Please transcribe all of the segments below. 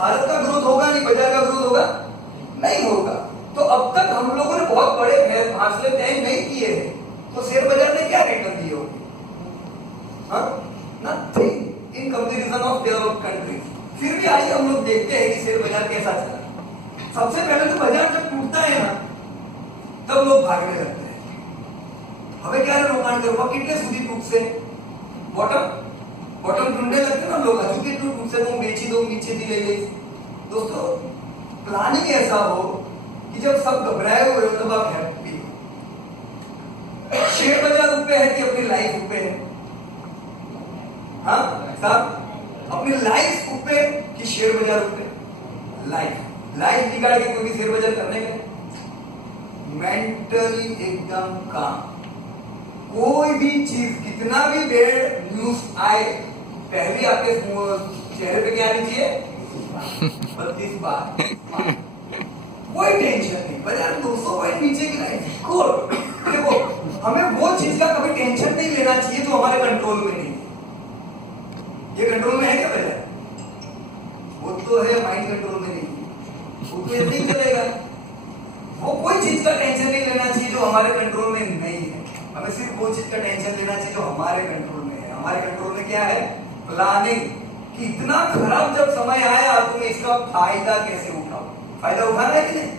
भारत का ग्रोथ होगा नहीं, बाजार का ग्रोथ होगा नहीं होगा। तो अब तक हम लोगों ने बहुत बड़े फासले तय नहीं किए हैं, तो शेयर बाजार ने क्या रिटर्न दिए होंगे? Nothing in comparison of developed countries. फिर भी आइए हम लोग देखते हैं कि शेयर बाजार कैसा चला। सबसे पहले तो बाजार जब टूटता है ना, तब लोग भागने लगते हैं। हमें क्या रोकाण करूंगा, कितने સુધી टूटसे बॉटम ढूंढने लगते हैं ना लोग, हजू कितने टूटसे तुम बेची दो, नीचे दी ले गई। दोस्तों प्लानिंग ऐसा हो कि जब सब घबराए हुए हो तब आप हैप्पी हो। शेयर बाजार रुपए है कि अपनी लाइफ रुपए है? हाँ साहब, अपनी लाइफ रुपए कि शेयर बाजार रुपए? लाइफ बिगाड़ के कोई भी शेयर बाजार करने का मेंटली एकदम काम। कोई भी चीज कितना भी बैड न्यूज आए, पहले आपके चेहरे पे क्या आनी चाहिए? 32 बार। कोई टेंशन नहीं, बाजार 200 पॉइंट नीचे गिरा। देखो हमें वो चीज का कभी टेंशन नहीं लेना चाहिए जो हमारे कंट्रोल में नहीं है। ये कंट्रोल में है क्या बाजार? वो तो है, माइंड कंट्रोल में नहीं है, वो तो ऐसे ही चलेगा। वो कोई चीज का टेंशन नहीं लेना चाहिए जो हमारे कंट्रोल में नहीं है। हमें सिर्फ वो चीज का टेंशन लेना चाहिए जो हमारे कंट्रोल में है। हमारे कंट्रोल में क्या है? प्लानिंग। कि इतना खराब जब समय आया तो मैं इसका फायदा कैसे उठाऊं? फायदा उठाना है कि नहीं?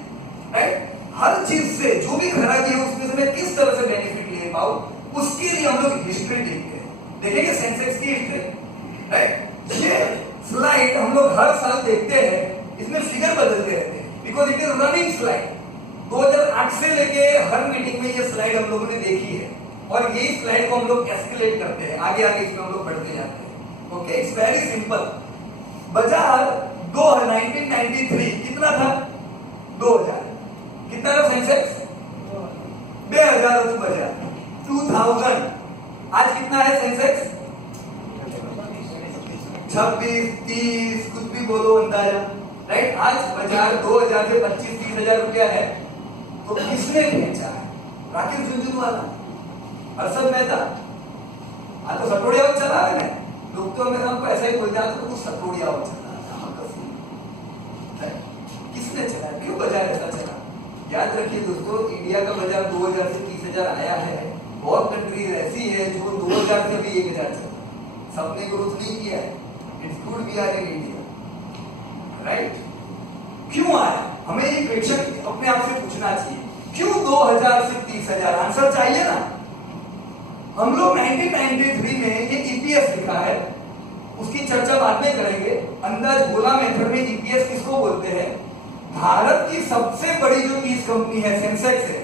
राइट? हर चीज से जो भी खराबी है उसमें से मैं किस तरह से बेनिफिट ले पाऊं, उसके लिए हम लोग हिस्ट्री देखते हैं। देखेंगे सेंसेक्स की हिस्ट्री, राइट? ये स्लाइड हम लोग हर साल देखते हैं, इसमें फिगर बदलते रहते हैं because it is running slide. 2008 से लेके हर मीटिंग में ये स्लाइड हम लोगों ने देखी है और यही स्लाइड को हम लोग एस्केलेट करते हैं, आगे आगे इसमें हम लोग बढ़ते जाते हैं। Okay, it's very simple. बाजार 1993 कितना था? 2000। कितना था सेंसेक्स? 2000 तो बाजार 2000। आज कितना है सेंसेक्स? 26, 30, कुछ भी बोलो अंदाजा, राइट? आज बाजार 2000 से 25-30 हजार रुपया है। तो किसने बेचा है? राकेश झुंझुनवाला, हर्षद मेहता। आज तो सटोड़िया चला है ना, लोग तो हमें हमको ऐसा ही बोलते हैं तो सटोड़िया चला। किसने चला? क्यों बाजार ऐसा चला? याद रखिए दोस्तों, इंडिया का बाजार 2000 से 30,000 आया है। बहुत कंट्रीज ऐसी है जो 2000 से भी 1000 चला। सबने ग्रोथ नहीं किया है। It's good we are in India, right? क्यों आया? हमें ये क्वेश्चन अपने आप से पूछना चाहिए, क्यों 2000 से 30,000? आंसर चाहिए ना। हम लोग 1993 में ये ईपीएस लिखा है, उसकी चर्चा बाद में करेंगे। अंदाज गोला मेथड में ईपीएस किसको बोलते हैं? भारत की सबसे बड़ी जो 30 कंपनी है सेंसेक्स है,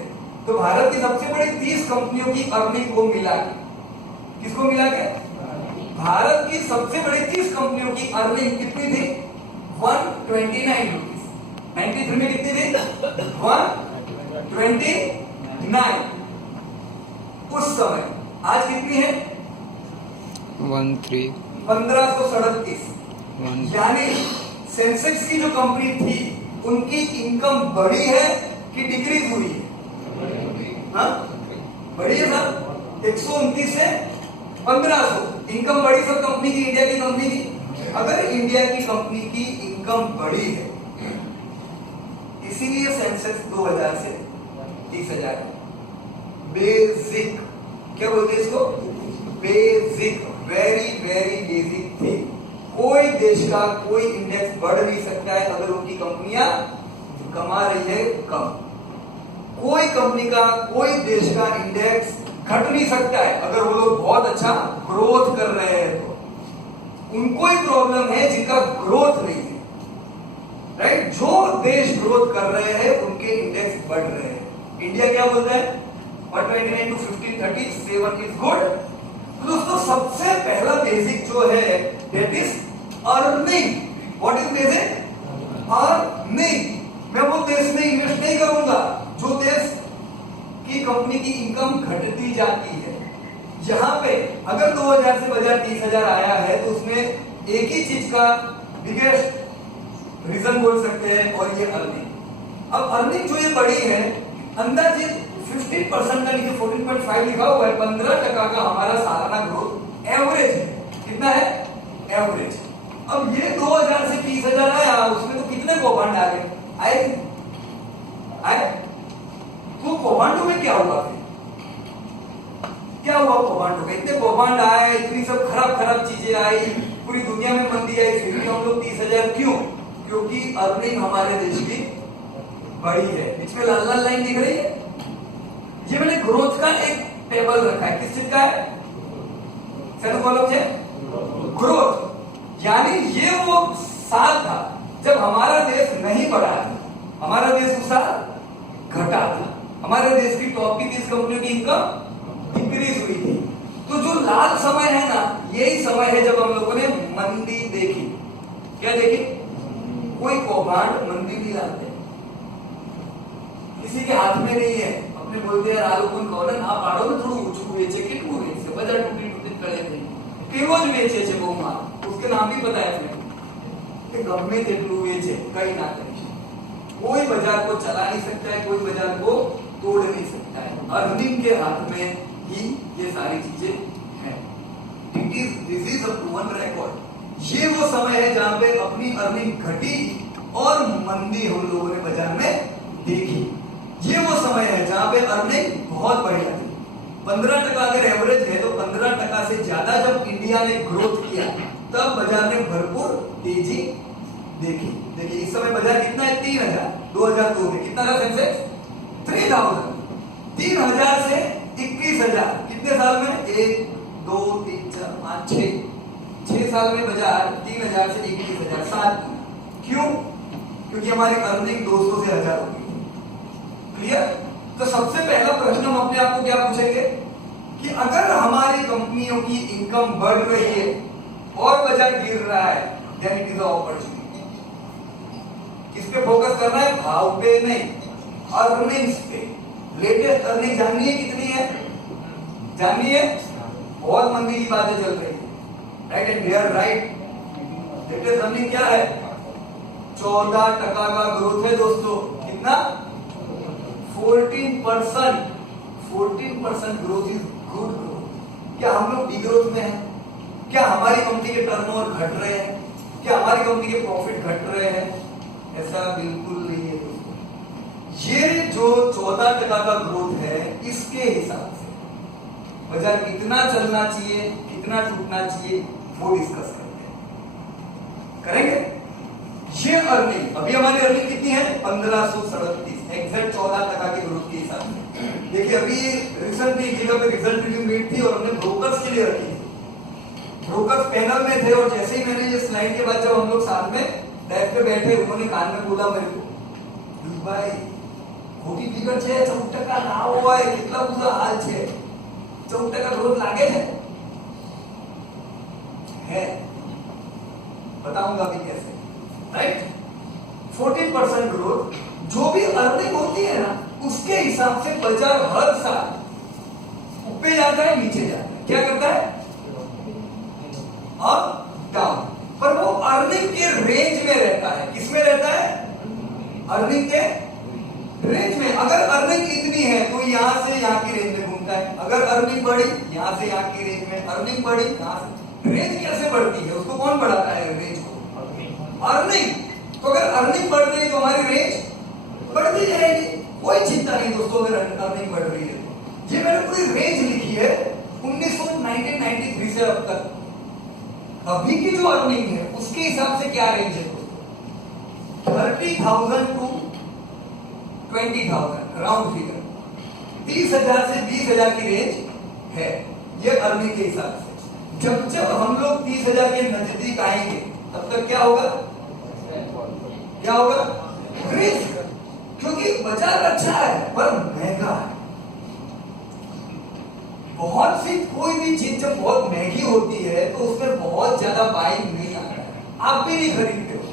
तो भारत की सबसे बड़ी 30 कंपनियों की अर्निंग को मिला के, किसको मिला के? भारत की सबसे बड़ी 30 कंपनियों की अर्निंग कितनी थी? 129 रुपीज। 93 में कितनी थी? 129 उस समय। आज कितनी है? 1537। यानी सेंसेक्स की जो कंपनी थी उनकी इनकम बढ़ी है कि डिक्रीज हुई है? हाँ, बढ़ी है ना। 129 से 1500 इनकम बढ़ी सब कंपनी की, इंडिया की कंपनी की। अगर इंडिया की कंपनी की इनकम बढ़ी है, इसीलिए सेंसेक्स 2000 से 30,000। बेसिक, क्या बोलते हैं इसको? बेसिक, वेरी वेरी बेसिक थी। कोई देश का कोई इंडेक्स बढ़ नहीं सकता है अगर उनकी कंपनियां कमा रही है कम। कोई कंपनी का, कोई देश का इंडेक्स घट नहीं सकता है अगर वो लोग बहुत अच्छा ग्रोथ कर रहे हैं। तो उनको ही प्रॉब्लम है जिनका ग्रोथ नहीं है, राइट? जो देश ग्रोथ कर रहे हैं उनके इंडेक्स बढ़ रहे हैं। इंडिया क्या बोलता है? 129 to 1537 इज गुड। तो दोस्तों सबसे पहला बेसिक जो है that is earning. What is basic? Earning. मैं वो देश में इन्वेस्ट नहीं करूंगा जो देश की कंपनी की इनकम घटती जाती है। यहां पे अगर 2000 से बाजार 30,000 आया है तो उसमें एक ही चीज का बिगेस्ट रीजन बोल सकते हैं और ये अर्निंग। अब अर्निंग जो ये बढ़ी है अंदाजित 15% का नीचे 14.5 लिखा हुआ है, 15% का हमारा सालाना ग्रोथ एवरेज है। कितना है? एवरेज। अब ये 2000 से 30,000 आया, आए आए। तो कौभांडों में क्या हुआ फिर? क्या हुआ कौभांडों में? इतने कौभांड आए, इतनी सब खराब खराब चीजें आई, पूरी दुनिया में मंदी आई, फिर भी हम लोग 30,000 क्यों? क्योंकि अर्निंग हमारे देश की बड़ी है। बीच में लाल लाल लाइन दिख रही है, ये मैंने ग्रोथ का एक टेबल रखा है। किस चीज का है? सेकंड कॉलम है ग्रोथ, यानी ये वो साल था जब हमारा देश नहीं बढ़ा था, हमारा देश उस साल घटा था, हमारे देश की टॉप की 30 कंपनियों की इनकम इंक्रीज हुई थी। तो जो लाल समय है ना, यही समय है जब हम लोगों ने मंदी देखी। क्या देखी? कोई कौभांड मंदी नहीं लाते, किसी के हाथ में नहीं है। अपने बोलते हैं आलू कौन कौन ना पाड़ो में थोड़ा ऊंचू बेचे किटू बेचे बजार टूटी टूटी करे थे केवो ज बेचे छे बहु मार, उसके नाम भी पता है अपने कि गम्मे तेटलू बेचे कई ना करी। कोई बाजार को चला नहीं सकता है, कोई बाजार को तोड़ नहीं सकता है। अर्निंग के हाथ में ही ये सारी चीजें हैं। It is this is a proven record. ये वो समय है जहां पे अपनी अर्निंग घटी और मंदी हम लोगों ने बाजार में देखी। ये वो समय है जहां पे अर्निंग बहुत बढ़िया थी। 15% अगर एवरेज है तो 15% से ज्यादा जब इंडिया ने ग्रोथ किया तब बाजार ने भरपूर तेजी देखी। देखिए इस समय बाजार कितना है? 3,000। 2002 में कितना था सेंसेक्स? 3,000। 3,000 से 21,000 कितने साल में? 1 2 3 4 5 6 साल में बाजार 3,000 से 21,000 7। क्यों? क्योंकि हमारी अर्निंग 200 से 1,000 होगी। क्लियर? तो सबसे पहला प्रश्न हम अपने आप को क्या पूछेंगे कि अगर हमारी कंपनियों की इनकम बढ़ रही है और बाजार गिर रहा है, देन इट इज अपॉर्चुनिटी। किस पे फोकस करना है? भाव पे नहीं, अर्निंग्स पे। लेटेस्ट अर्निंग जाननी है कितनी है? जाननी है? बहुत मंदी की बातें चल रही है, right and where right. Latest earning क्या है? 14% का ग्रोथ है दोस्तों। कितना? 14%। 14% ग्रोथ इज गुड ग्रोथ। क्या हम लोग डिग्रोथ में हैं? क्या हमारी कंपनी के टर्नओवर घट रहे हैं? क्या हमारी कंपनी के प्रॉफिट घट रहे हैं? ऐसा बिल्कुल नहीं है दोस्तों। ये जो 14% का ग्रोथ है, इसके हिसाब से बाजार कितना चलना चाहिए, कितना टूटना चाहिए, वो डिस्कस करते हैं। करेंगे? ये अर्निंग, अभी हमारी अर्निंग कितनी है? 1537, एग्जैक्ट 14% की ग्रोथ के हिसाब से। देखिए अभी रिसेंटली एक जगह पे रिजल्ट रिव्यू मीट थी और हमने ब्रोकर्स के लिए रखी थी। ब्रोकर्स पैनल में थे और जैसे ही मैंने ये स्लाइड के बाद जब हम लोग साथ में डेस्क पे बैठे, उन्होंने कान में बोला मेरे को, भाई खोटी फिगर छे, 14% ना हुआ है, कितना बुरा हाल छे, 14% ग्रोथ लागे है बताऊंगा अभी कैसे, राइट। 14% ग्रोथ, जो भी अर्निंग होती है ना, उसके हिसाब से बाजार हर साल ऊपर जाता है, नीचे जाता है। क्या करता है? Up down. पर वो अर्निंग के रेंज में रहता है। किस में रहता है? अर्निंग के रेंज में। अगर अर्निंग इतनी है तो यहां से यहां की रेंज में घूमता है। अगर अर्निंग बढ़ी, यहां से यहां की रेंज में, अर्निंग बढ़ी यहां से। रेंज कैसे बढ़ती है? उसको कौन बढ़ाता है रेंज को? अर्निंग। तो अगर अर्निंग बढ़ रही है तो हमारी रेंज बढ़ती जाएगी। कोई चिंता नहीं दोस्तों अगर अर्निंग बढ़ रही है तो। ये मैंने पूरी रेंज लिखी है 1993 से अब तक। अभी की जो अर्निंग है उसके हिसाब से क्या रेंज है दोस्तों? 30,000 टू 20,000 राउंड फिगर। 30,000 से 20,000 की रेंज है ये अर्निंग के हिसाब से। जब जब हम लोग 30,000 के नजदीक आएंगे तब तक क्या होगा? क्या होगा? रिस्क। क्योंकि बाजार अच्छा है पर महंगा है। बहुत सी कोई भी चीज जब बहुत महंगी होती है तो उसमें बहुत ज्यादा बाइंग नहीं आता है, आप भी नहीं खरीदते हो।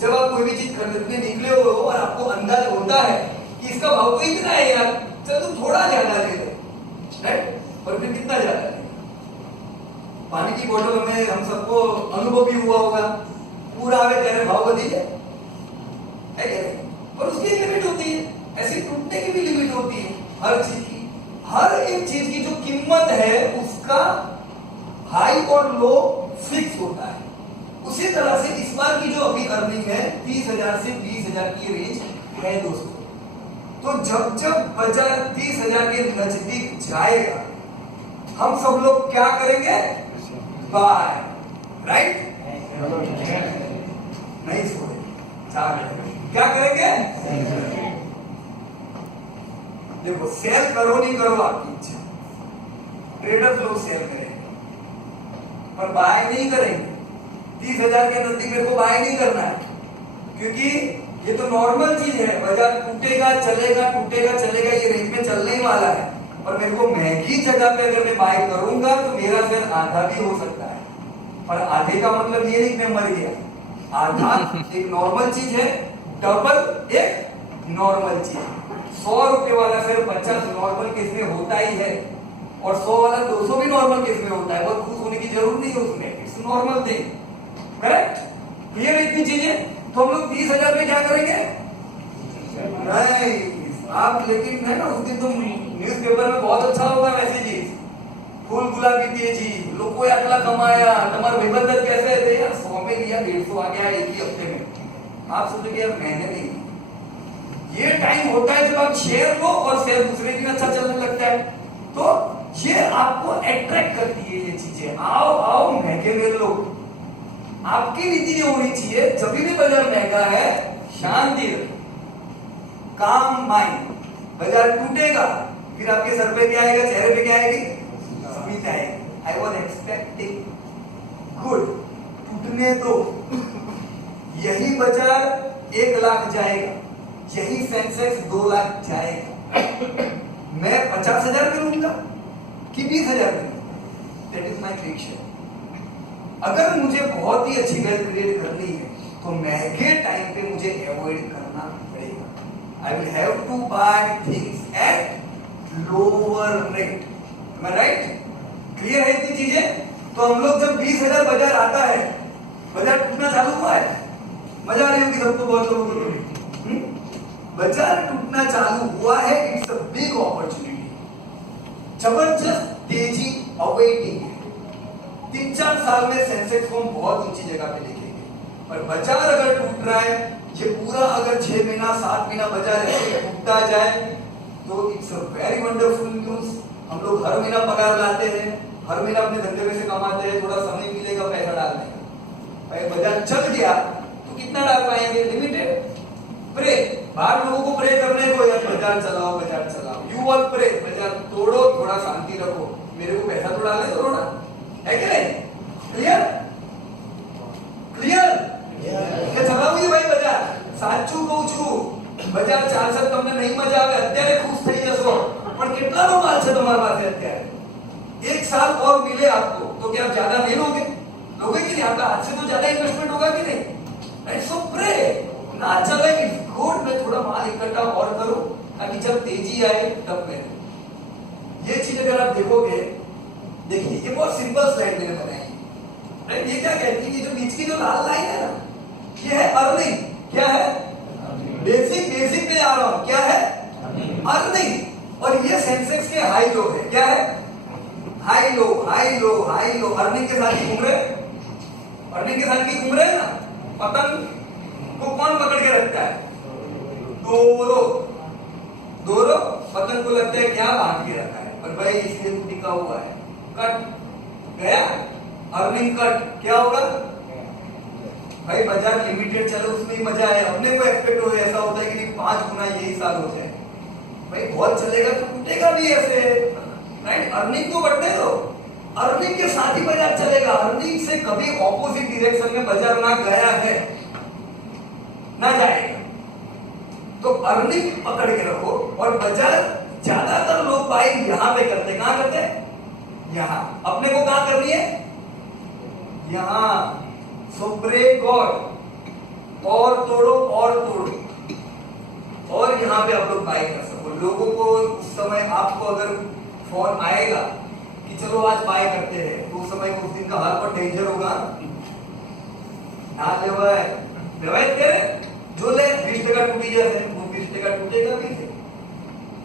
जब आप कोई भी चीज खरीदने निकले हो और आपको अंदाजा होता है कि इसका भाव तो इतना है यार, चल तू थोड़ा ज्यादा ले ले, राइट। और फिर कितना ज्यादा ले? पानी की बोतल में हम सबको अनुभव भी हुआ होगा, पूरा आवे तेरे भाव बढ़ी जाए, और उसकी एक लिमिट होती है। ऐसे टूटने की भी लिमिट होती है हर चीज की। हर एक चीज की जो कीमत है उसका हाई और लो फिक्स होता है। उसी तरह से इस बार की जो अभी अर्निंग है 30,000 से 20,000 की रेंज है दोस्तों। तो जब जब बाजार 30,000 के नजदीक जाएगा हम सब लोग क्या करेंगे? Buy, right? नहीं सोए, क्या करेंगे? देखो, सेल करो नहीं करो आपकी इच्छा, ट्रेडर्स लोग सेल करेंगे पर बाय नहीं करेंगे। 30,000 के नजदीक मेरे को बाय नहीं करना है, क्योंकि ये तो नॉर्मल चीज है, बाजार टूटेगा चलेगा, टूटेगा चलेगा, ये रेंज में चलने ही वाला है। और मेरे को महंगी जगह पे अगर मैं बाय करूंगा तो मेरा शेयर आधा भी हो सकता है, पर आधे का मतलब ये नहीं मैं मर गया। आधा एक नॉर्मल चीज है, डबल एक नॉर्मल चीज। 100 रुपए वाला शेयर 50 नॉर्मल केस में होता ही है, और 100 वाला 200 भी नॉर्मल केस में होता है। बहुत खुश होने की जरूरत नहीं है उसमें, it's normal thing, correct? Clear है इतनी चीजें? तो हम लोग 30,000 में क्या करेंगे? नहीं आप, लेकिन है ना उस दिन तुम न्यूज़पेपर में बहुत अच्छा होगा मैसेजेस, फूल गुलाबी तेजी, लोग को 1 लाख कमाया, तुम्हारा विबंधन कैसे है यार, 100 में लिया 150 आ गया एक ही हफ्ते में। आप सोचोगे यार मैंने नहीं। ये टाइम होता है जब आप शेयर लो और शेयर दूसरे दिन अच्छा चलने लगता है, तो ये आपको अट्रैक्ट करती है ये चीजें। आओ आओ महंगे में लो। आपकी नीति ये होनी चाहिए, जब भी बाजार महंगा है शांति रखो, काम माइंड। बाजार टूटेगा फिर आपके सर पे क्या आएगा, चेहरे पे क्या आएगी? स्मित आएगी। आई वॉज एक्सपेक्टिंग गुड, टूटने दो। यही बाजार 1 लाख जाएगा, यही सेंसेक्स 2 लाख जाएगा। मैं 50,000 में लूंगा कि 20,000 में? That is my prediction. अगर मुझे बहुत ही अच्छी वेल्थ क्रिएट करनी है तो महंगे टाइम पे मुझे अवॉइड करना पड़ेगा। I will have to buy things at lower rate, am I right? Clear है इतनी चीजें? तो हम लोग जब 20,000 बाजार आता है, बाजार टूटना चालू हुआ है, मजा आ रही होगी सबको, बहुत लोगों को। बाजार टूटना चालू हुआ है, इट्स अ बिग अपॉर्चुनिटी, जबरदस्त तेजी अवेटिंग है। 3-4 साल में सेंसेक्स को हम बहुत ऊंची जगह पे देखेंगे, पर बाजार अगर टूट रहा है, ये पूरा अगर 6 महीना 7 महीना बाजार ऐसे टूटता जाए तो it's a very wonderful news. हम लोग हर महीना पगार लाते हैं, हर महीना अपने धंधे में से कमाते हैं, थोड़ा समय मिलेगा पैसा डालने का। भाई बाजार चल गया तो कितना डाल पाएंगे? लिमिटेड। प्रे, बाहर लोगों को प्रे करने को, यार बाजार चलाओ, बाजार चलाओ। यू ऑल प्रे, बाजार तोड़ो, थोड़ा शांति रखो, मेरे को पैसा तो डालने दो ना, है कि नहीं? क्लियर? क्लियर? કે ચલાવવી ભાઈ બજાર સાચું કહું છું બજાર ચાલશે તમને નહીં મજા આવે અત્યારે ખુશ થઈ જશો પણ કેટલા નો માલ છે તમારી પાસે અત્યારે 1 साल और मिले आपको तो क्या आप ज्यादा नहीं लोगे कि नहीं आपका हाथ से तो ज्यादा इन्वेस्टमेंट होगा कि नहीं राइट सो प्रे ना चले गुड में थोड़ा माल इकट्ठा और करो ताकि जब तेजी आए तब में ये चीज अगर आप देखोगे देखिए ये बहुत सिंपल स्लाइड मैंने बनाई राइट ये क्या कहती है जो बीच की जो लाल लाइन है ना ये है अर्निंग क्या है बेसिक पे आ रहा हूं क्या है अर्निंग और ये सेंसेक्स के हाई लो है क्या है हाई लो अर्निंग के साथ ही घूम रहे अर्निंग के साथ ही घूम रहे हैं ना पतंग को कौन पकड़ के रखता है दोरो पतंग को लगता है क्या बांध के रखा है पर भाई इसलिए तो टिका हुआ है कट गया अर्निंग कट क्या होगा भाई बाजार लिमिटेड चलो उसमें ही मजा है अपने को एक्सपेक्ट हो ऐसा होता है कि 5 गुना यही साल हो जाए भाई बहुत चलेगा तो टूटेगा भी ऐसे राइट अर्निंग को बढ़ने दो अर्निंग के साथ ही बाजार चलेगा अर्निंग से कभी ऑपोजिट डायरेक्शन में बाजार ना गया है ना जाएगा तो अर्निंग पकड़ के रखो और बाजार ज्यादातर लोग बाइंग यहां पे करते कहां करते यहां अपने को कहां करनी है यहां सो प्रे गॉड और तोड़ो और यहां पे आप लोग बाय कर सको लोगों को उस समय आपको अगर फोन आएगा कि चलो आज बाय करते हैं तो उस समय उस दिन का हाल पर डेंजर होगा ना लेवाए करे जो ले 20% टूटी जाए वो 20% टूटेगा भी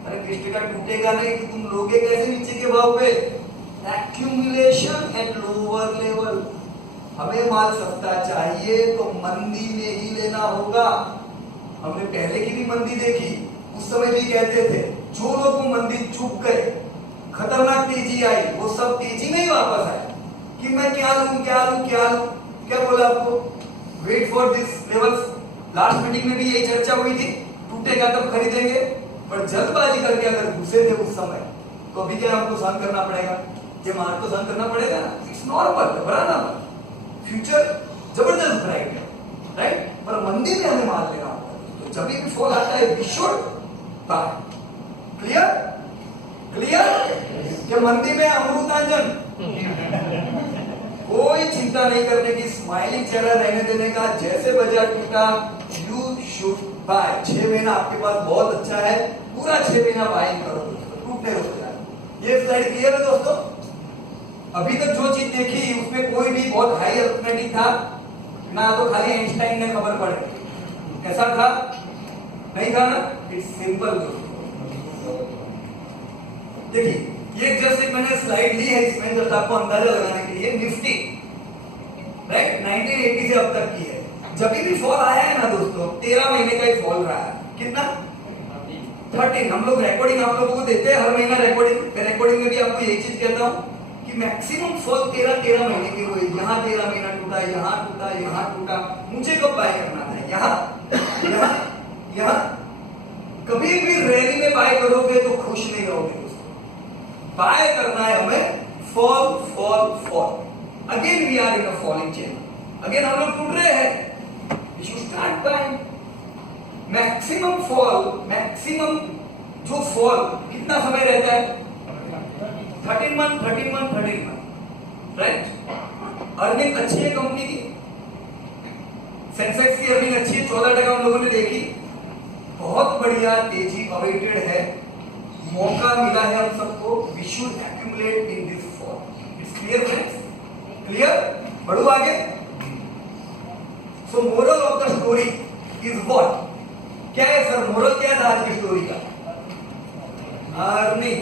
अरे 20% टूटेगा नहीं तो तुम लोगे कैसे नीचे के भाव पे एक्यूमुलेशन एट लोअर लेवल हमें माल सस्ता चाहिए तो मंदी में ही लेना होगा। हमने पहले की भी मंदी देखी, उस समय भी कहते थे जो लोग मंदी चूक गए, खतरनाक तेजी आई, वो सब तेजी में ही वापस आए कि मैं क्या लूं क्या लूं क्या लूं। क्या बोला आपको? Wait for this levels. Last meeting में भी यही चर्चा हुई थी, टूटेगा तब खरीदेंगे। पर जल्दबाजी करके अगर घुसे थे उस समय, तो अभी क्या हमको सहन करना पड़ेगा? ये मार तो सहन करना पड़ेगा ना, इट्स नॉर्मल, घबराना मत। फ्यूचर जबरदस्त ब्राइट है, राइट? पर मंदी में हमें मार लेना होगा। तो जब भी फॉल आता है we should buy. Clear? Clear? कि मंदी में अमृतांजन, कोई चिंता नहीं करने की, स्माइलिंग चेहरा रहने देने का। जैसे बाजार टूटा यू शुड बाय। 6 महीना आपके पास बहुत अच्छा है, पूरा 6 महीना बाइंग करो, टूटने रुक जाए। ये स्लाइड क्लियर है दोस्तों? अभी तक जो चीज देखी उसमें कोई भी बहुत हाई अर्थमेटिक था ना, तो खाली आइंस्टाइन ने खबर पड़े, ऐसा था नहीं था ना? इट्स सिंपल दोस्तों। देखिए ये जस्ट एक मैंने स्लाइड ली है, इसमें जस्ट आपको अंदाजा लगाने के लिए। निफ्टी राइट 1980 से अब तक की है। जब भी फॉल आया है ना दोस्तों, 13 महीने का ही फॉल रहा है। कितना? 13। हम लोग रिकॉर्डिंग आप लोगों को देते हैं हर महीना रिकॉर्डिंग में भी आपको यही चीज कहता हूं कि मैक्सिमम फॉल 13 महीने के हुए। यहाँ 13 महीना टूटा, यहाँ टूटा, यहाँ टूटा। मुझे कब बाय करना था? यहाँ यहाँ। कभी भी रैली में बाय करोगे तो खुश नहीं रहोगे दोस्तों। बाय करना है हमें fall fall fall. Again we are in a falling chain, again हम लोग टूट रहे हैं। We should start buying. Maximum fall, maximum जो फॉल कितना समय रहता है? 13 मंथ, राइट? अर्निंग अच्छी है कंपनी की, सेंसेक्स की अर्निंग अच्छी है, 14% हम लोगों ने देखी। बहुत बढ़िया तेजी अवेटेड है, मौका मिला है हम सबको। We should accumulate in this fall. It's clear friends? Clear? बढ़ो आगे। So moral of the story is what? क्या है सर मोरल? क्या था आज की स्टोरी का? अर्निंग।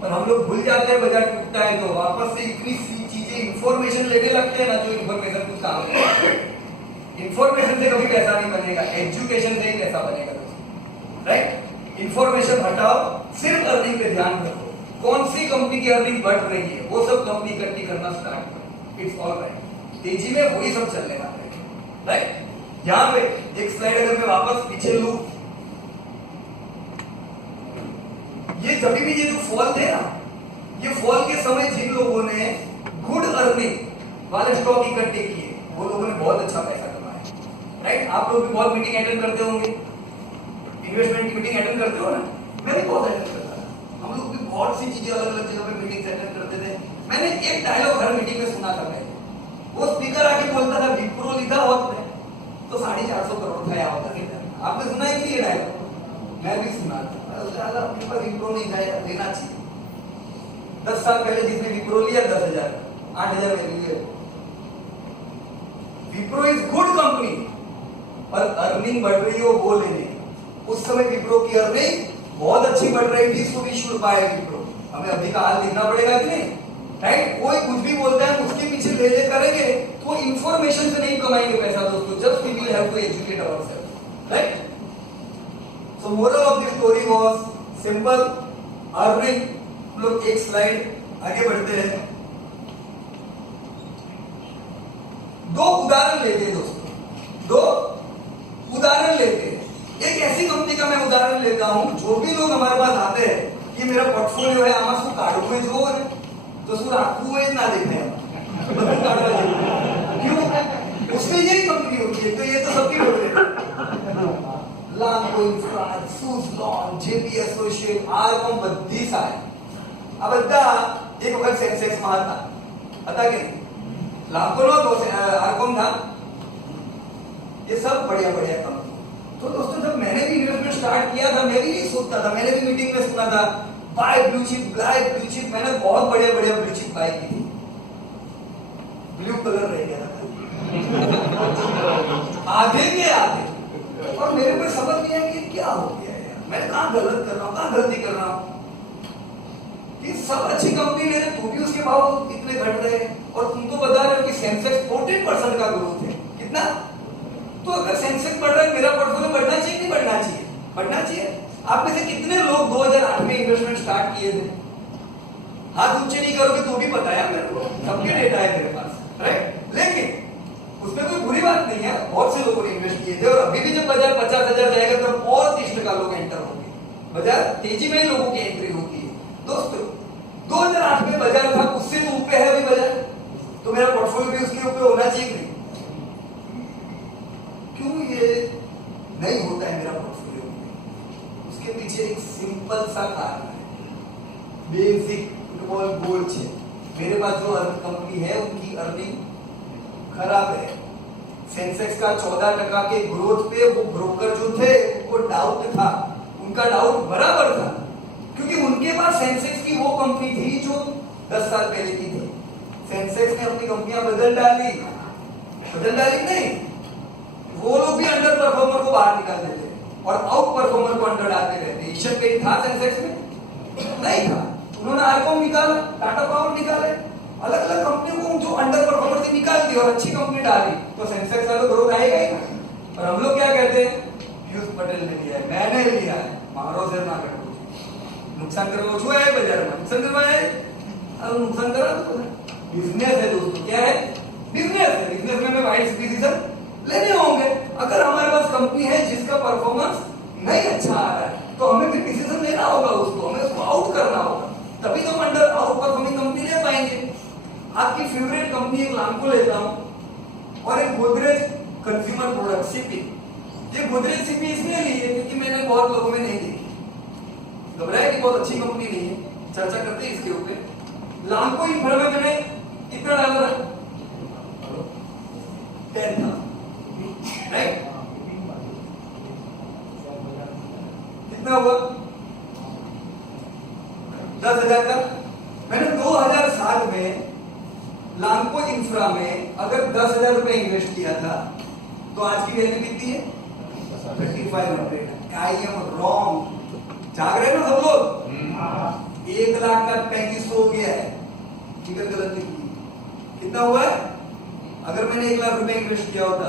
पर हम लोग भूल जाते हैं बाजार टूटता है तो वापस से इतनी सी चीजें इंफॉर्मेशन लेने लगते हैं ना, जो इंफॉर्मेशन कुछ काम है। इंफॉर्मेशन से कभी पैसा नहीं बनेगा, एजुकेशन से ही पैसा बनेगा, राइट? इंफॉर्मेशन हटाओ, सिर्फ अर्निंग पे ध्यान रखो। कौन सी कंपनी की अर्निंग बढ़ रही है वो सब कंपनी इकट्ठी करना स्टार्ट करो। It's all right. तेजी में वही सब चलने वाला है, राइट? यहां पे एक स्लाइड अगर मैं वापस पीछे लूं, ये जब भी ये जो फॉल थे ना, ये फॉल के समय जिन लोगों ने गुड अर्निंग वाले स्टॉक इकट्ठे किए वो लोगों ने बहुत अच्छा पैसा कमाया, राइट? आप लोग भी बहुत मीटिंग अटेंड करते होंगे, इन्वेस्टमेंट की मीटिंग अटेंड करते हो ना? मैं भी बहुत अटेंड करता था। हम लोग भी बहुत सी चीजें अलग अलग जगह पे मीटिंग अटेंड करते थे। मैंने एक डायलॉग हर मीटिंग में सुना था। वो स्पीकर आके बोलता था विप्रो लिखा होता तो 450 करोड़ था होता नहीं। आपने सुना है कि ये डायलॉग? मैं भी सुना था। अपने पास विप्रो नहीं था, लेना चाहिए। 10 साल पहले जिसने विप्रो लिया 10,000, 8,000 में लिए। विप्रो इज गुड कंपनी, पर अर्निंग बढ़ रही हो वो लेने। उस समय विप्रो की अर्निंग बहुत अच्छी बढ़ रही थी, so we should buy Wipro. हमें अभी का हाल देखना पड़ेगा कि नहीं, राइट? कोई कुछ भी बोलता है उसके पीछे ले करेंगे तो इंफॉर्मेशन से नहीं कमाएंगे पैसा दोस्तों। Just we will have to educate ourselves, right? So moral of the story was simple, earning. हम लोग एक स्लाइड आगे बढ़ते हैं। 2 उदाहरण लेते हैं दोस्तों, 2 उदाहरण लेते हैं। एक ऐसी कंपनी का मैं उदाहरण लेता हूं, जो भी लोग हमारे पास आते हैं कि मेरा पोर्टफोलियो है, आमा सु काढू में जो है तो सु राखू है ना देखने बदल काढवा क्यों? उसमें यही कंपनी होती है, तो ये तो सबकी होती है। लाखो इंफ्रा, सुज़लॉन, जेपी एसोसिएट, आरकॉम बद्धी सारे આ બધા એક વખત સેન્સેક્સ માં હતા કે લાખો નો આરકોમ था। ये सब बढ़िया बढ़िया कंपनी। तो दोस्तों जब मैंने भी इन्वेस्टमेंट स्टार्ट किया था, मैं भी नहीं सोचता था, मैंने भी मीटिंग में सुना था buy blue chip, buy blue chip. मैंने बहुत बढ़िया बढ़िया ब्लू चिप बाय की थी। ब्लू कलर रह गया था आधे के आधे, और मेरे को समझ नहीं आया कि क्या हो गया यार, मैं कहां गलत कर रहा हूं, कहां गलती कर रहा हूं। कि सब अच्छी कंपनी ले रहे तो भी उसके भाव इतने घट रहे हैं, और तुम तो बता रहे हो कि सेंसेक्स 14% का ग्रोथ है। कितना? तो अगर सेंसेक्स बढ़ रहा है, मेरा पोर्टफोलियो बढ़ना चाहिए नहीं बढ़ना चाहिए? बढ़ना चाहिए। आप में से कितने लोग 2008 में इन्वेस्टमेंट स्टार्ट किए थे? हाथ ऊंचे नहीं करोगे तो भी पता है मेरे को, सबके डेटा है मेरे पास, राइट? लेकिन उसमें कोई बुरी बात नहीं है, बहुत से लोगों ने इन्वेस्ट किए थे, और अभी भी जब बाजार 50,000 जाएगा तब और 30% लोग एंटर होंगे। बाजार तेजी में ही लोगों की एंट्री होती है। दोस्तों 2008 में बाजार था, उससे तो ऊपर है अभी बाजार, तो मेरा पोर्टफोलियो भी उसके ऊपर होना चाहिए नहीं? क्यों ये नहीं होता है मेरा पोर्टफोलियो? उसके पीछे एक सिंपल सा कारण है, बेसिक गोल है। मेरे पास जो कंपनी है उनकी अर्निंग खराब है। सेंसेक्स का 14% के ग्रोथ पे वो ब्रोकर जो थे उनको डाउट था, उनका डाउट बराबर था, क्योंकि उनके पास सेंसेक्स की वो कंपनी थी जो 10 साल पहले की थी। सेंसेक्स ने अपनी कंपनियां बदल डाली नहीं, वो लोग भी अंडर परफॉर्मर को बाहर निकाल देते और आउट परफॉर्मर को अंडर डालते रहते। ईशन कहीं था सेंसेक्स में? नहीं था। उन्होंने आईकॉम निकाला, टाटा पावर निकाले, अलग अलग कंपनियों को जो अंडर परफॉर्मर थी निकाल दी और अच्छी कंपनी डाली, तो सेंसेक्स का तो ग्रोथ आएगा ही ना। और हम लोग क्या कहते हैं? पीयूष पटेल ने लिया है, मैंने लिया है, मारो शेर ना करो, नुकसान करो, छुआ है बाजार में, नुकसान करवाया है, अब नुकसान करा तो बिजनेस है दोस्तों। क्या है? बिजनेस है। बिजनेस में हमें वाइज डिसीजन लेने होंगे। अगर हमारे पास कंपनी है जिसका परफॉर्मेंस नहीं अच्छा आ रहा है, तो हमें भी डिसीजन लेना होगा, उसको हमें उसको आउट करना होगा, तभी तो हम अंडर आउट परफॉर्मिंग कंपनी ले पाएंगे। आपकी फेवरेट कंपनी एक लामको लेता हूं और एक गोदरेज कंज्यूमर प्रोडक्ट सीपी। ये गोदरेज सीपी इसलिए ली है क्योंकि मैंने बहुत लोगों में नहीं देखी, घबराया कि बहुत अच्छी कंपनी नहीं है, चर्चा करते हैं इसके ऊपर। लामको इंफ्रा में मैंने कितना डाला था? 10 था, राइट? कितना हुआ? 10,000 का। मैंने 2007 में लामको इंफ्रा में अगर 10,000 रुपए इन्वेस्ट किया था, तो आज की वैल्यू कितनी है? 3500। I am wrong. जाग रहे ना सब लोग? 1 लाख का 3500 हो गया है, फिगर गलत नहीं की। कितना हुआ है? अगर मैंने 1 लाख रुपए इन्वेस्ट किया होता,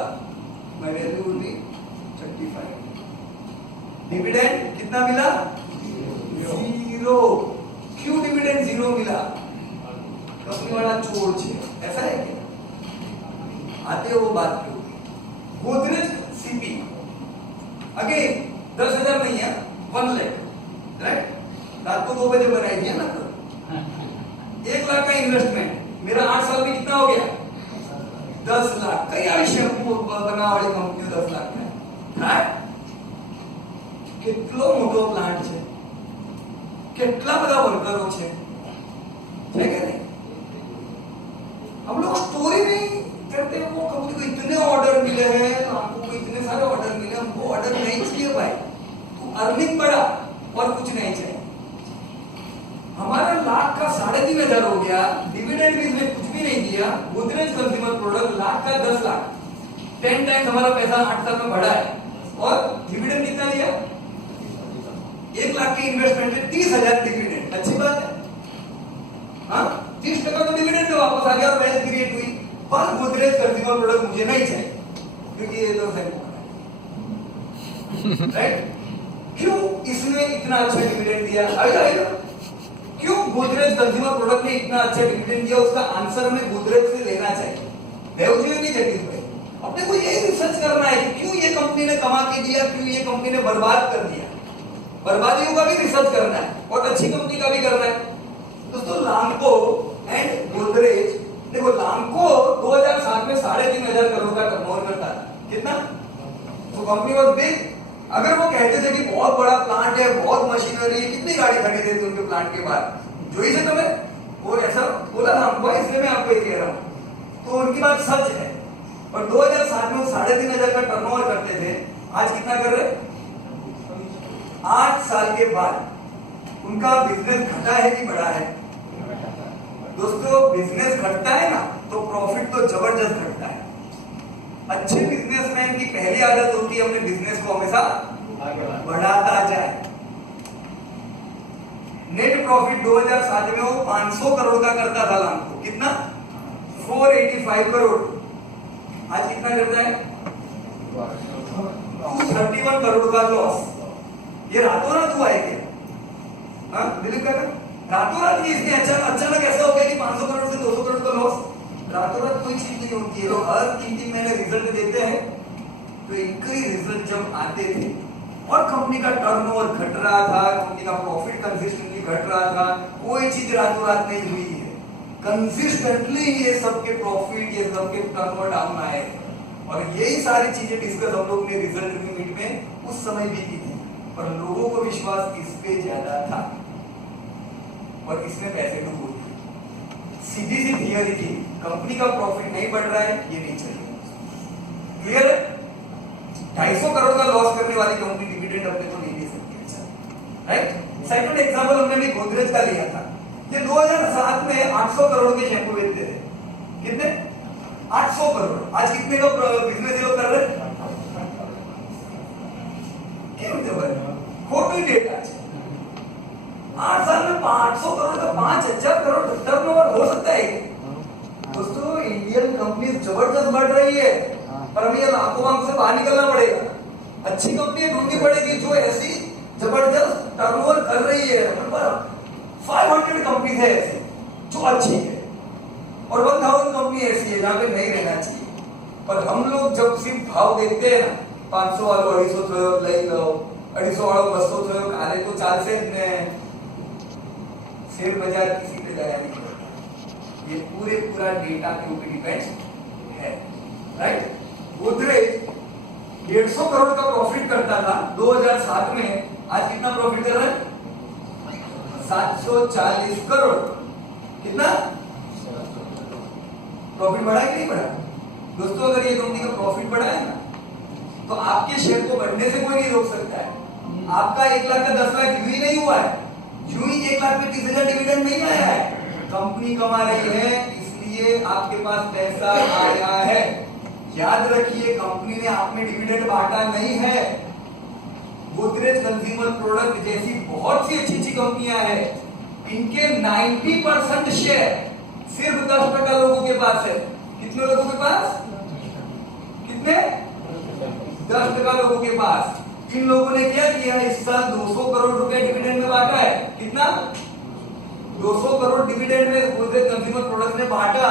my value would be 35। Dividend कितना मिला? 0। क्यों डिविडेंड 0 मिला? कंपनी वाला चोर छे, ऐसा है क्या? आते हो वो बात क्यों? गोदरेज सीपी अगेन 10,000 नहीं है, 1 लाख, राइट? रात को 2 बजे बनाई दिया ना, 1 लाख का इन्वेस्टमेंट मेरा 8 साल में कितना हो गया? 10 लाख। कई आयुष्य बना वाली कंपनी 10 लाख में કેટલો મોટો પ્લાન્ટ છે, કેટલા બધા વર્કરો છે કે નહીં? हम लोग स्टोरी नहीं करते, वो कंपनी को इतने ऑर्डर मिले हैं, हमको इतने सारे ऑर्डर मिले, हमको ऑर्डर नहीं चाहिए भाई, तू अर्निंग बढ़ा और कुछ नहीं चाहिए। हमारा लाख का 3,500 हो गया, डिविडेंड भी इसमें कुछ भी नहीं दिया। गोदरेज कंज्यूमर प्रोडक्ट लाख का 10 लाख, 10 टाइम्स हमारा पैसा 8 साल में बढ़ा है, और डिविडेंड कितना दिया? 1 लाख की इन्वेस्टमेंट में 30,000 डिविडेंड। अच्छी बात है, हाँ? 30% तो डिविडेंड वापस आ गया और वेल्थ क्रिएट हुई। पर गोदरेज कंज्यूमर प्रोडक्ट मुझे नहीं चाहिए क्योंकि ये तो है, राइट? क्यों इसने इतना अच्छा डिविडेंड दिया? क्यों गोदरेज कंज्यूमर प्रोडक्ट ने इतना अच्छा डिविडेंड दिया? उसका आंसर हमें गोदरेज से लेना चाहिए। बेवजह नहीं जगदीश भाई, अपने को यही रिसर्च करना है कि क्यों ये कंपनी ने कमा के दिया, क्यों ये कंपनी ने बर्बाद कर दिया। बर्बादियों का भी रिसर्च करना है और अच्छी कंपनी का भी करना है। दोस्तों लामको एंड गोदरेज, देखो लामको 2007 में 3,500 करोड़ का टर्नओवर करता है। कितना? तो कंपनी वाज बिग। अगर वो कहते थे कि बहुत बड़ा प्लांट है, बहुत मशीनरी है, कितनी गाड़ी खड़ी थी उनके प्लांट के बाद, जो ही से तुम्हें वो ऐसा बोला लामको, इसलिए मैं आपको ये कह रहा हूं, तो उनकी बात सच है। और 2007 में 3,500 का टर्नओवर करते थे, आज कितना कर रहे? 8 साल के बाद उनका बिजनेस घटा है कि बढ़ा है? दोस्तों बिजनेस घटता है ना तो प्रॉफिट तो जबरदस्त घटता है। अच्छे बिजनेसमैन की पहली आदत होती है अपने बिजनेस को हमेशा बढ़ाता जाए। नेट प्रॉफिट 2007 में वो 500 करोड़ का करता था लामको, कितना 485 करोड़। आज कितना करता है 231 करोड़ का लॉस। ये रातों रात हुआ है क्या? हाँ दिलीप काका, रातों रात ये इसमें अचानक ऐसा हो गया कि 500 करोड़ से 200 करोड़ का लॉस? रातों रात कोई चीज नहीं होती है। लोग हर 3 महीने रिजल्ट देते हैं, तो इनके रिजल्ट जब आते थे और कंपनी का टर्नओवर घट रहा था, कंपनी का प्रॉफिट कंसिस्टेंटली घट रहा था, कोई चीज रातों रात नहीं हुई है। कंसिस्टेंटली ये सबके प्रॉफिट, ये सबके टर्नओवर डाउन आए, और यही सारी चीजें डिस्कस हम लोग ने रिजल्ट रिव्यू मीट में उस समय भी की थी। पर लोगों को विश्वास इस पे ज्यादा था और इसमें पैसे डूबो थे। सीधी सी थियरी थी, कंपनी का प्रॉफिट नहीं बढ़ रहा है, ये नहीं चलेगा। क्लियर है? 250 करोड़ का लॉस करने वाली कंपनी डिविडेंड अपने को नहीं दे सकती। अच्छा राइट। सेकंड एग्जांपल हमने भी गोदरेज का लिया था। ये 2007 में 800 करोड़ के शैम्पू बेचते थे। कितने? 800 करोड़। आज कितने का बिजनेस ये लोग कर रहे हैं? क्यों जबर खोटी डेटा है। 8 साल में 800 करोड़ का 5000 करोड़ टर्नओवर हो सकता है। दोस्तों इंडियन कंपनी जबरदस्त बढ़ रही है, पर हमें लाखों मांग से बाहर निकलना पड़ेगा। अच्छी कंपनी ढूंढनी पड़ेगी जो ऐसी जबरदस्त टर्नओवर कर रही है। 500 कंपनी है ऐसी जो अच्छी है, और 1000 कंपनी ऐसी है जहां पे नहीं रहना चाहिए। पर हम लोग जब सिर्फ भाव देखते हैं ना, 500 वालों 250 थयो લઈ લો, 250 वालों 200 थयो, काले तो 400 ने। शेयर बाजार किसी पे दया नहीं करता। ये पूरा डेटा के ऊपर डिपेंड है। राइट। गोदरेज 150 करोड़ का प्रॉफिट करता था 2007 में, आज कितना प्रॉफिट कर रहा है? 740 करोड़। कितना प्रॉफिट बढ़ा कि नहीं बढ़ा? दोस्तों अगर ये कंपनी का प्रॉफिट बढ़ा है ना, तो आपके शेयर को बढ़ने से कोई नहीं रोक सकता है। आपका 1 लाख का 10 लाख यूं ही नहीं हुआ है, यूं ही 1 लाख में 30,000 डिविडेंड नहीं आया है। कंपनी कमा रही है, इसलिए आपके पास पैसा आया है। याद रखिए, कंपनी ने आप में डिविडेंड बांटा नहीं है। गोदरेज कंज्यूमर प्रोडक्ट जैसी बहुत सी अच्छी कंपनियां हैं, इनके 90% शेयर सिर्फ 10% लोगों के पास है। कितने लोगों के पास? कितने? 10% लोगों के पास। इन लोगों ने क्या किया? इस साल 200 करोड़ रुपए डिविडेंड में बांटा है। कितना? 200 करोड़ डिविडेंड में गोदरेज कंज्यूमर प्रोडक्ट ने बांटा।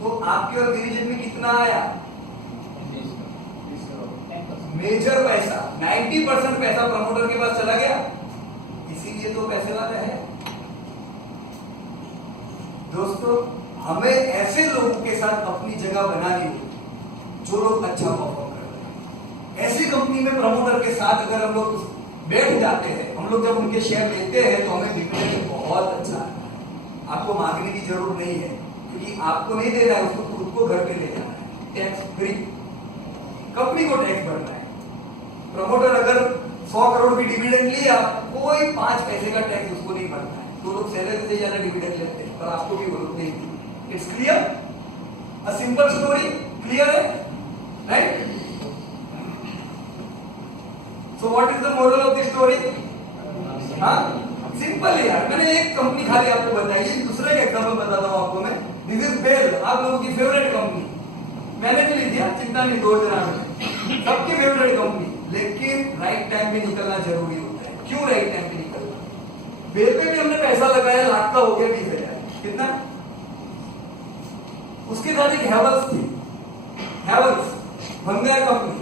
तो आपके और मेरी जेब में कितना आया? मेजर पैसा, 90% पैसा प्रमोटर के पास चला गया। इसीलिए तो पैसे वाला है। दोस्तों हमें ऐसे लोगों के साथ अपनी जगह बनानी होगी जो लोग अच्छा परफॉर्म कर रहे हैं। ऐसी कंपनी में प्रमोटर के साथ अगर हम लोग बैठ जाते हैं, हम लोग जब उनके शेयर लेते हैं तो हमें डिविडेंड बहुत अच्छा आता है। आपको मांगने की जरूरत नहीं है, क्योंकि आपको नहीं देना है, उसको खुद को घर पे ले जाना है। टैक्स फ्री, कंपनी को टैक्स भरना है। प्रमोटर अगर 100 करोड़ की डिविडेंड लिया, कोई 5 पैसे का टैक्स उसको नहीं भरना है। तो लोग सैलरी से ज्यादा डिविडेंड लेते हैं, पर आपको भी जरूरत नहीं थी। It's clear? A simple story. Clear है? Right? So what is the moral of the story? हाँ सिंपल यार, मैंने एक कंपनी खाली आपको बताई है। दूसरे का एग्जांपल बताता हूं आपको मैं। दिस इज बेल, आप लोगों की फेवरेट कंपनी। मैंने भी ली थी, चिंता नहीं, 2 हजार में सबकी फेवरेट कंपनी। लेकिन राइट टाइम पे निकलना जरूरी होता है। क्यों राइट टाइम पे निकलना? बेल पे भी हमने पैसा लगाया, लाख का हो गया 20,000। कितना? उसके साथ एक हैवल्स थी, हैवल्स भंगार कंपनी,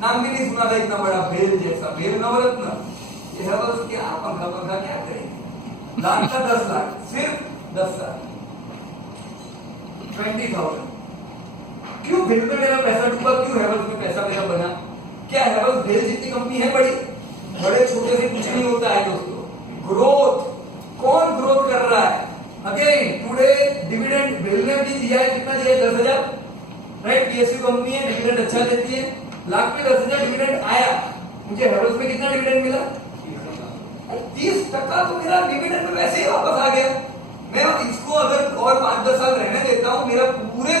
नाम भी नहीं सुना था इतना बड़ा, बेल जैसा, बेल नवरत्न। ये हैवल्स क्या पंखा पंखा क्या करेंगे? लाख का 10 लाख, सिर्फ 10 साल, 20,000। क्यों बेल पे मेरा पैसा डूबा? क्यों हैवल्स में पैसा मेरा बना? क्या हैवल्स बेल जितनी कंपनी है बड़ी? बड़े छोटे से कुछ नहीं होता है दोस्तों। ग्रोथ, कौन ग्रोथ कर रहा है? अगेन टुडे डिविडेंड बेल ने भी दिया है। कितना दिया है? 10,000। राइट। पीएसयू कंपनी है, डिविडेंड अच्छा देती है। लाख में 10,000 डिविडेंड आया, मुझे हैवल्स में कितना डिविडेंड मिला? 30%। तो मेरा डिविडेंड में वैसे ही वापस आ गया। मैं इसको अगर और 5-10 साल रहने देता हूं, मेरा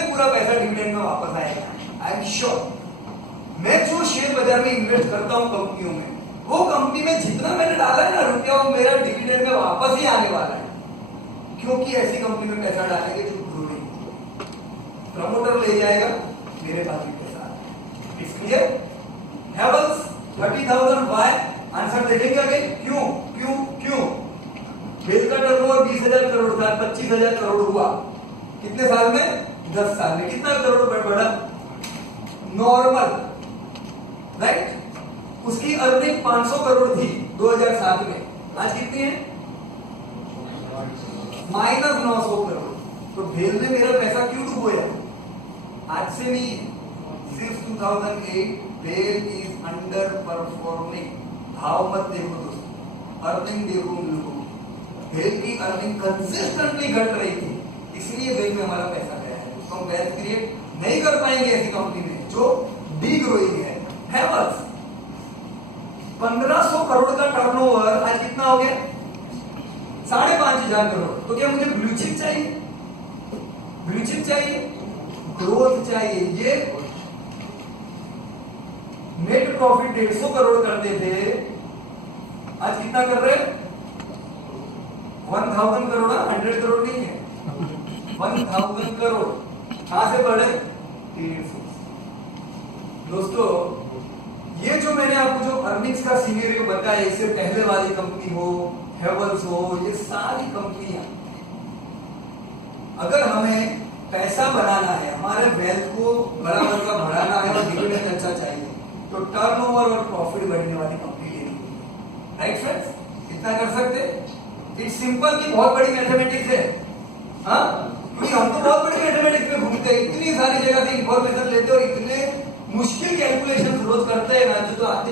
पूरा पैसा डिविडेंड में वापस आएगा। I am sure. मैं जो शेयर बाजार में इन्वेस्ट करता हूं कंपनियों में, वो कंपनी में जितना मैंने डाला है ना रुपया, वो मेरा डिविडेंड में वापस ही आने वाला है, क्योंकि ऐसी कंपनी में पैसा डालेंगे जो ग्रो नहीं, प्रमोटर ले जाएगा, मेरे पास भी पैसा आएगा। It's clear? Havells 30,000 why? Answer देखेंगे आगे। क्यों क्यों क्यों? बेल का टर्नओवर 20,000 करोड़ था, 25,000 करोड़ हुआ कितने साल में? 10 साल में। कितना करोड़ बढ़ा? Normal, right? उसकी अर्निंग 500 करोड़ थी 2007 में, आज कितनी है? -900 करोड़। तो भेल ने मेरा पैसा क्यों डुबोया? आज से नहीं, सिर्फ 2008 भेल इज अंडर परफॉर्मिंग। भाव मत देखो दोस्तों, अर्निंग देखो उन लोगों की। भेल की अर्निंग कंसिस्टेंटली घट रही थी, इसलिए भेल में हमारा पैसा गया है। तो हम वेल्थ क्रिएट नहीं कर पाएंगे ऐसी कंपनी में जो डी ग्रोइंग है। हैवेल्स 1500 करोड़ का टर्नओवर आज कितना हो गया? 5,500 करोड़। तो क्या मुझे ब्लू चिप चाहिए? ब्लू चिप चाहिए, ग्रोथ चाहिए। ये नेट प्रॉफिट 150 करोड़ करते थे, आज कितना कर रहे? 1000 करोड़, 100 करोड़ नहीं है, 1000 करोड़। कहां से बढ़े? 150। दोस्तों, ये जो मैंने आपको जो अर्निंग्स का सीनेरियो बताया, इससे पहले वाली कंपनी हो, हैवेल्स हो, ये सारी कंपनियां, अगर हमें पैसा बनाना है, हमारे वेल्थ को बराबर का बढ़ाना है और डिविडेंड अच्छा चाहिए, तो टर्नओवर और प्रॉफिट बढ़ने वाली कंपनी लेनी होगी। Right friends? इतना कर सकते? इट्स सिंपल की बहुत बड़ी मैथमेटिक्स है। हाँ, क्योंकि हम तो बहुत बड़ी मैथमेटिक्स में घूमते हैं, इतनी सारी जगह से इंफॉर्मेशन लेते हैं और इतने मुश्किल कैलकुलेशन रोज करते हैं ना, जो तो आते